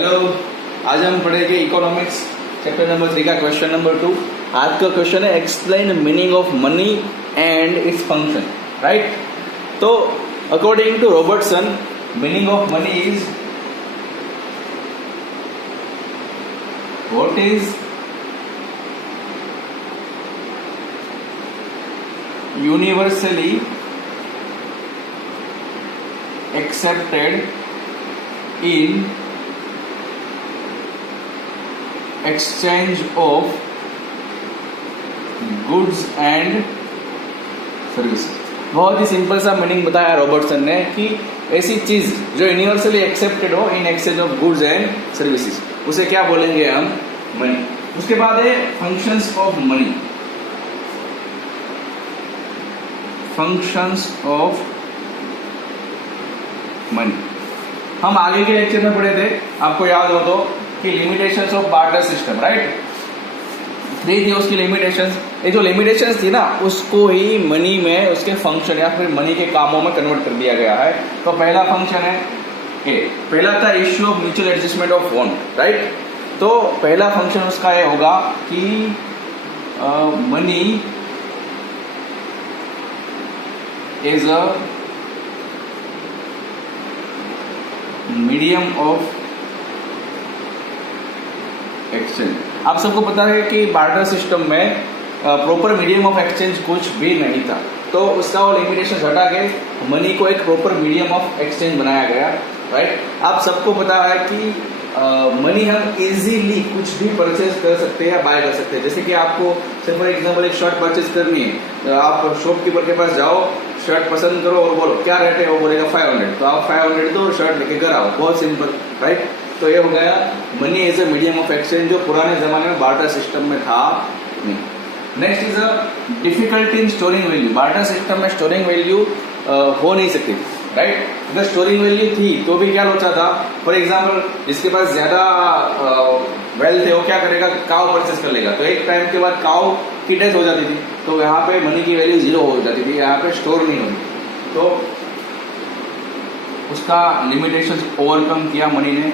Hello, आज हम पढ़ेंगे इकोनॉमिक्स चैप्टर नंबर 3 का क्वेश्चन नंबर 2। आज का क्वेश्चन है explain meaning of money and its function. Right, तो according to Robertson meaning of money is what is universally accepted in exchange of goods and services। बहुत ही simple सा meaning बताया Robertson ने कि ऐसी चीज जो यूनिवर्सली एक्सेप्टेड हो in exchange of goods and services, उसे क्या बोलेंगे हम? मनी। उसके बाद है functions of money. Functions of money हम आगे के लेक्चर में पढ़े थे, आपको याद हो तो, कि limitations of barter system. Right, three थी उसकी लिमिटेशंस। ये जो लिमिटेशंस थी ना, उसको ही मनी में उसके फंक्शन या फिर मनी के कामों में कन्वर्ट कर दिया गया है। तो पहला फंक्शन है ए, पहला था issue of mutual adjustment of want. Right, तो पहला फंक्शन उसका ये होगा कि money is a medium of exchange। आप सबको पता है कि बार्टर सिस्टम में प्रॉपर मीडियम ऑफ एक्सचेंज कुछ भी नहीं था, तो उसका वो लिमिटेशन हटा के मनी को एक प्रॉपर मीडियम ऑफ एक्सचेंज बनाया गया। राइट, आप सबको पता है कि मनी हम इजीली कुछ भी परचेज कर सकते हैं या बाय कर सकते हैं। जैसे कि आपको सिर्फ फॉर एग्जांपल एक शर्ट परचेज करनी है, तो आप शॉपकीपर के पास जाओ, शर्ट पसंद करो और बोलो क्या रेट है, वो बोलेगा 500, तो आप 500 दो और शर्ट लेके घर आओ। बहुत सिंपल। राइट, तो ये हो गया money as a medium of exchange, जो पुराने जमाने में बार्टर सिस्टम में था नहीं। Next is a difficulty in storing value. Barter system में स्टोरिंग वैल्यू हो नहीं सकती। राइट, अगर स्टोरिंग वैल्यू थी तो भी क्या लोचा था? फॉर एग्जाम्पल जिसके पास ज्यादा वेल्थ है वो क्या करेगा? काव परचेस कर लेगा। तो एक टाइम के बाद काव की डेथ हो जाती थी, तो यहाँ पे मनी की वैल्यू 0 हो जाती थी, यहाँ पे स्टोर नहीं होती। तो उसका लिमिटेशंस ओवरकम किया मनी ने।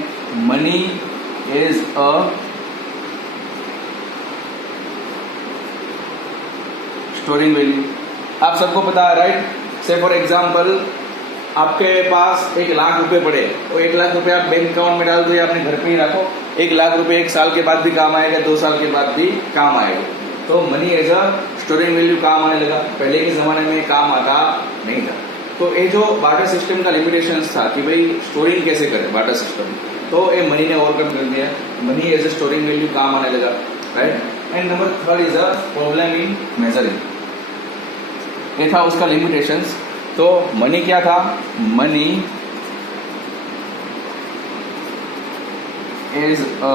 Money is a storing value, आप सबको पता है। राइट, से फॉर एग्जाम्पल आपके पास 1 लाख रुपए पड़े, तो 1 लाख रुपए आप बैंक अकाउंट में डाल दो या अपने घर पे ही रखो। 1 लाख रुपए 1 साल के बाद भी काम आएगा, 2 साल के बाद भी काम आएगा। तो money as a storing value काम आने लगा। पहले के जमाने में काम आता नहीं था। तो ये जो बार्टर सिस्टम का लिमिटेशंस था कि भाई स्टोरिंग कैसे करें बार्टर सिस्टम, तो ये मनी ने ओवरकम कर दिया। Money as a storing value काम आने लगा। Right, and number 3 is a problem in measuring. ये था उसका लिमिटेशंस। तो मनी क्या था? Money is a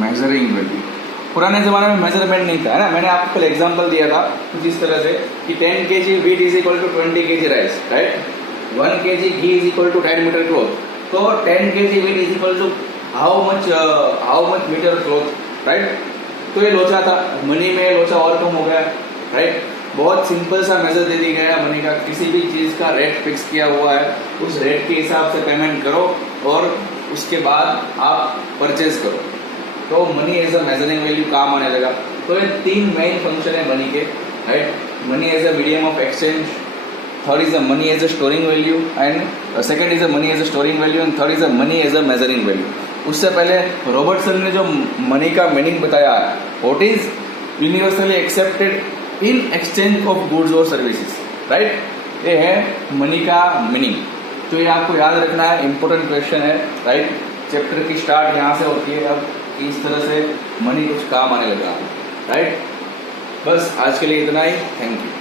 measuring value. पुराने जमाने में मेजरमेंट नहीं था, है ना। मैंने आपको कल एग्जांपल दिया था कुछ इस तरह से कि 10 kg wheat is equal to 20 kg rice. Right, 1 kg घी is equal to 10 metre cloth. तो 10 kg wheat is equal to how much metre cloth. Right, तो ये लोचा था। मनी में लोचा और कम हो गया। राइट, बहुत सिंपल सा मेजर दे दिया गया मनी का। किसी भी चीज का रेट फिक्स किया हुआ है, उस रेट के हिसाब से पेमेंट करो और उसके बाद आप परचेज करो। तो money as a measuring value काम आने लगा। तो ये 3 मेन फंक्शन है मनी के। Right, money as a medium of exchange, third is a money as a storing value, and second is a money as a storing value, and third is a money as a measuring value. उससे पहले Robertson ने जो money का meaning बताया है, what is universally accepted in exchange of goods और services. Right, ये है मनी का मीनिंग। तो ये आपको याद रखना है, इंपॉर्टेंट क्वेश्चन है। राइट, चैप्टर की स्टार्ट यहाँ से होती है। अब इस तरह से मनी कुछ काम आने लगा। राइट, बस आज के लिए इतना ही। Thank you.